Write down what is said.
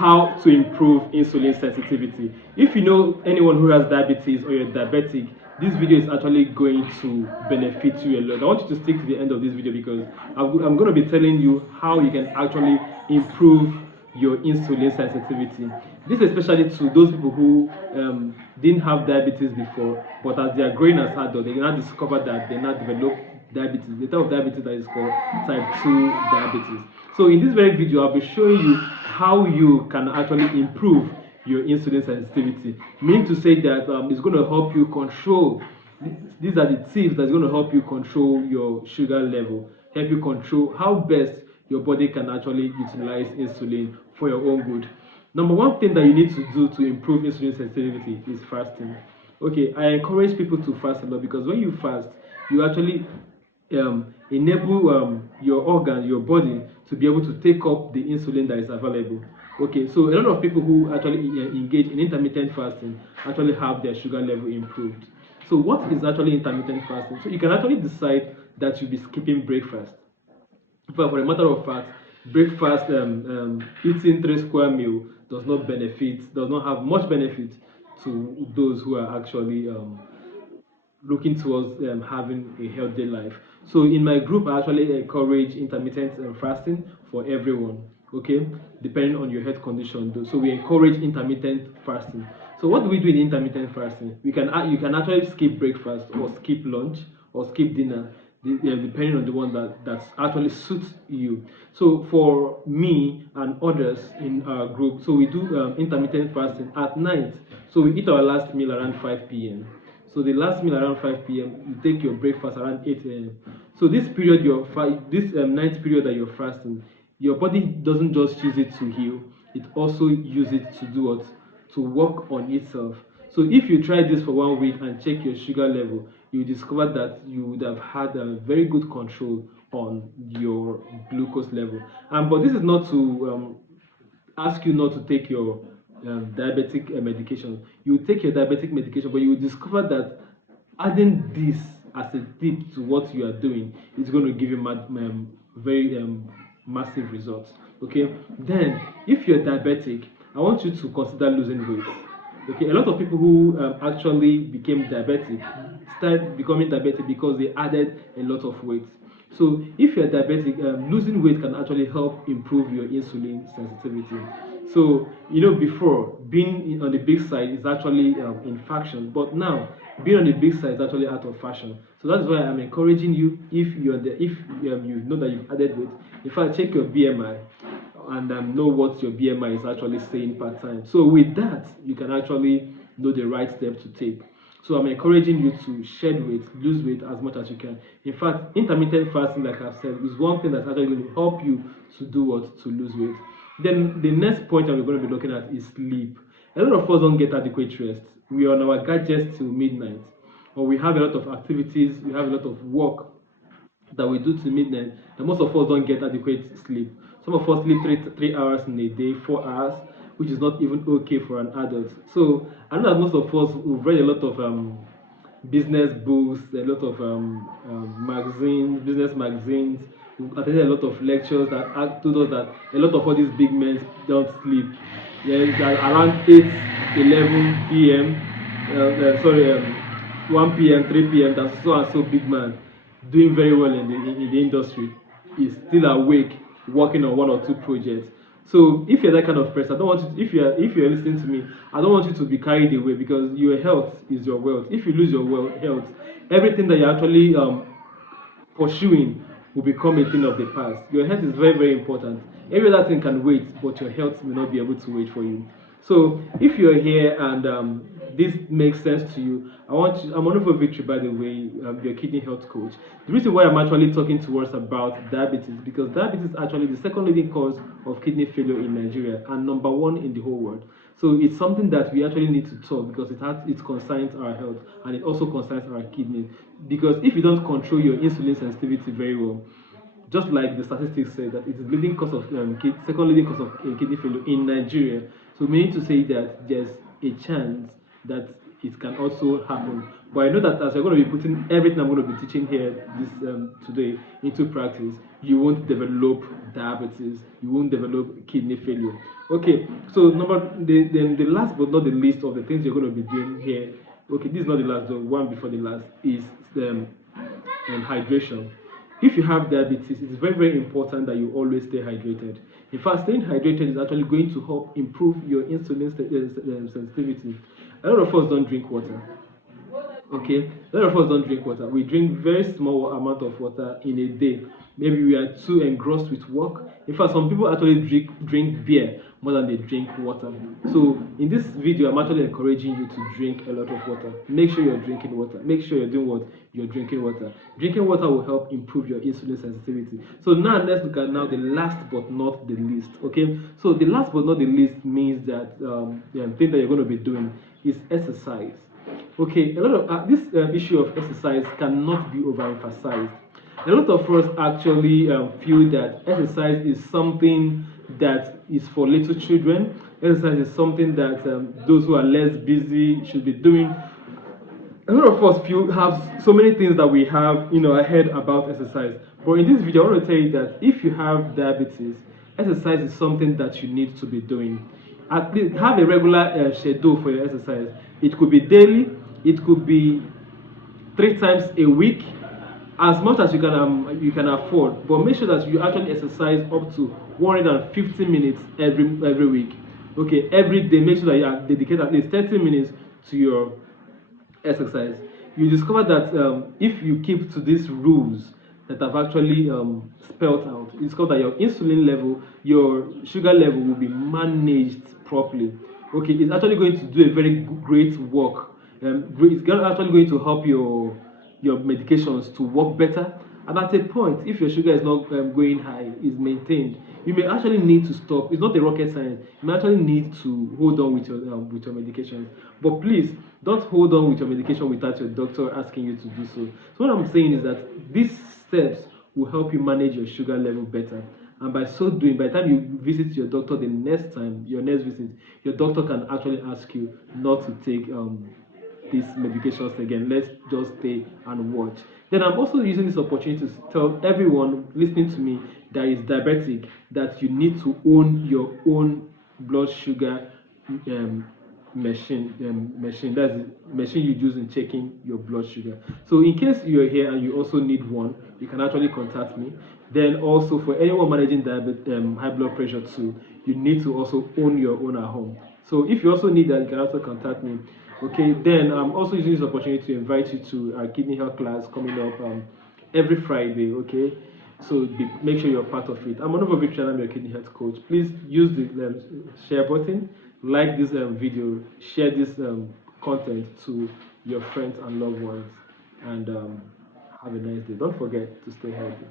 how to improve insulin sensitivity. If you know anyone who has diabetes or you're diabetic, this video is actually going to benefit you a lot. I want you to stick to the end of this video because I'm going to be telling you how you can actually improve your insulin sensitivity. This is especially to those people who didn't have diabetes before, but as they are growing as adults, they now discover that they now develop diabetes, the type of diabetes that is called type 2 diabetes. So in this very video, I'll be showing you how you can actually improve your insulin sensitivity. Meaning to say that it's going to help you control. These are the tips that's going to help you control your sugar level, help you control how best your body can actually utilize insulin for your own good. Number one thing that you need to do to improve insulin sensitivity is fasting. Okay, I encourage people to fast a lot because when you fast, you actually enable your organ, your body, to be able to take up the insulin that is available. Okay, so a lot of people who actually engage in intermittent fasting actually have their sugar level improved. So what is actually intermittent fasting? So you can actually decide that you'll be skipping breakfast. For a matter of fact, breakfast, eating 3 square meal does not have much benefit to those who are actually looking towards having a healthy life. So in my group, I actually encourage intermittent fasting for everyone. Okay, depending on your health condition. So we encourage intermittent fasting. So what do we do in intermittent fasting? You can actually skip breakfast or skip lunch or skip dinner, depending on the one that actually suits you. So for me and others in our group, so we do intermittent fasting at night. So we eat our last meal around 5 p.m. So the last meal around 5 p.m. You take your breakfast around 8 a.m. So this period this night period that you're fasting, your body doesn't just use it to heal; it also uses it to do what? To work on itself. So if you try this for 1 week and check your sugar level, you discover that you would have had a very good control on your glucose level. But this is not to ask you not to take your diabetic medication. You take your diabetic medication, but you will discover that adding this as a tip to what you are doing is going to give you very massive results. Okay, then if you're diabetic, I want you to consider losing weight. Okay, a lot of people who actually became diabetic started becoming diabetic because they added a lot of weight. So if you're diabetic, losing weight can actually help improve your insulin sensitivity. So before being on the big side is actually in fashion, but now being on the big side is actually out of fashion. So that's why I'm encouraging you, if you know that you've added weight, in fact check your BMI and know what your BMI is actually saying per time. So with that, you can actually know the right step to take. So I'm encouraging you to shed weight, lose weight as much as you can. In fact, intermittent fasting, like I've said, is one thing that's actually going to help you to do what? To lose weight. Then the next point that we're going to be looking at is sleep. A lot of us don't get adequate rest. We are on our gadgets till midnight, or we have a lot of activities, we have a lot of work that we do till midnight, and most of us don't get adequate sleep. Some of us sleep three hours in a day, 4 hours, which is not even okay for an adult. So I know that most of us we've read a lot of business books, a lot of magazines, business magazines. We've attended a lot of lectures that told us that a lot of all these big men don't sleep. Yeah, that around 8, 11 p.m. Sorry, 1 p.m., 3 p.m. That's so and so big man doing very well in the industry is still awake working on 1 or 2 projects. So if you're that kind of person, I don't want you if you're listening to me, I don't want you to be carried away because your health is your wealth. If you lose your health, everything that you're actually pursuing will become a thing of the past. Your health is very, very important. Every other thing can wait, but your health may not be able to wait for you. So if you're here and this makes sense to you, I'm wonderful victory, by the way, your kidney health coach. The reason why I'm actually talking to us about diabetes because diabetes is actually the second leading cause of kidney failure in Nigeria and number one in the whole world. So it's something that we actually need to talk because it concerns our health and it also concerns our kidney. Because if you don't control your insulin sensitivity very well, just like the statistics say that it is leading cause of second leading cause of kidney failure in Nigeria. So we need to say that there's a chance that it can also happen. But I know that as you're going to be putting everything I'm going to be teaching here this today into practice, you won't develop diabetes, you won't develop kidney failure. Okay, so then the last but not the least of the things you're going to be doing here. Okay, this is not the last, the one before the last is hydration. If you have diabetes, it's very, very important that you always stay hydrated. In fact, staying hydrated is actually going to help improve your insulin sensitivity. A lot of us don't drink water. Okay, a lot of us don't drink water. We drink very small amount of water in a day. Maybe we are too engrossed with work. In fact, some people actually drink beer more than they drink water. So in this video, I'm actually encouraging you to drink a lot of water. Make sure you're drinking water. Make sure you're doing what? You're drinking water. Drinking water will help improve your insulin sensitivity. So now let's look at now the last but not the least. Okay, so the last but not the least means that the thing that you're going to be doing is exercise. Okay, a lot of this issue of exercise cannot be overemphasized. A lot of us actually feel that exercise is something that is for little children. Exercise is something that those who are less busy should be doing. A lot of us feel have so many things that we have ahead about exercise. But in this video, I want to tell you that if you have diabetes, exercise is something that you need to be doing. At least have a regular schedule for your exercise. It could be daily, it could be 3 times a week, as much as you can afford. But make sure that you actually exercise up to 150 minutes every week. Okay, every day. Make sure that you dedicate at least 30 minutes to your exercise. You discover that if you keep to these rules that I've actually spelled out, you discover that your insulin level, your sugar level will be managed properly. Okay, it's actually going to do a very great work. It's actually going to help your medications to work better. And at a point, if your sugar is not going high, is maintained, you may actually need to stop. It's not a rocket science. You may actually need to hold on with your medication. But please don't hold on with your medication without your doctor asking you to do so. So what I'm saying is that these steps will help you manage your sugar level better. And by so doing, by the time you visit your doctor the next time, your next visit, your doctor can actually ask you not to take these medications again. Let's just stay and watch. Then I'm also using this opportunity to tell everyone listening to me that is diabetic that you need to own your own blood sugar machine. That's the machine you use in checking your blood sugar. So in case you're here and you also need one, you can actually contact me. Then also for anyone managing diabetes, high blood pressure too, you need to also own your own at home. So if you also need that, you can also contact me. Okay, then I'm also using this opportunity to invite you to our kidney health class coming up every Friday. Okay, so make sure you're part of it. I'm Honorable Victor, I'm your kidney health coach. Please use the share button, like this video, share this content to your friends and loved ones, and have a nice day. Don't forget to stay healthy.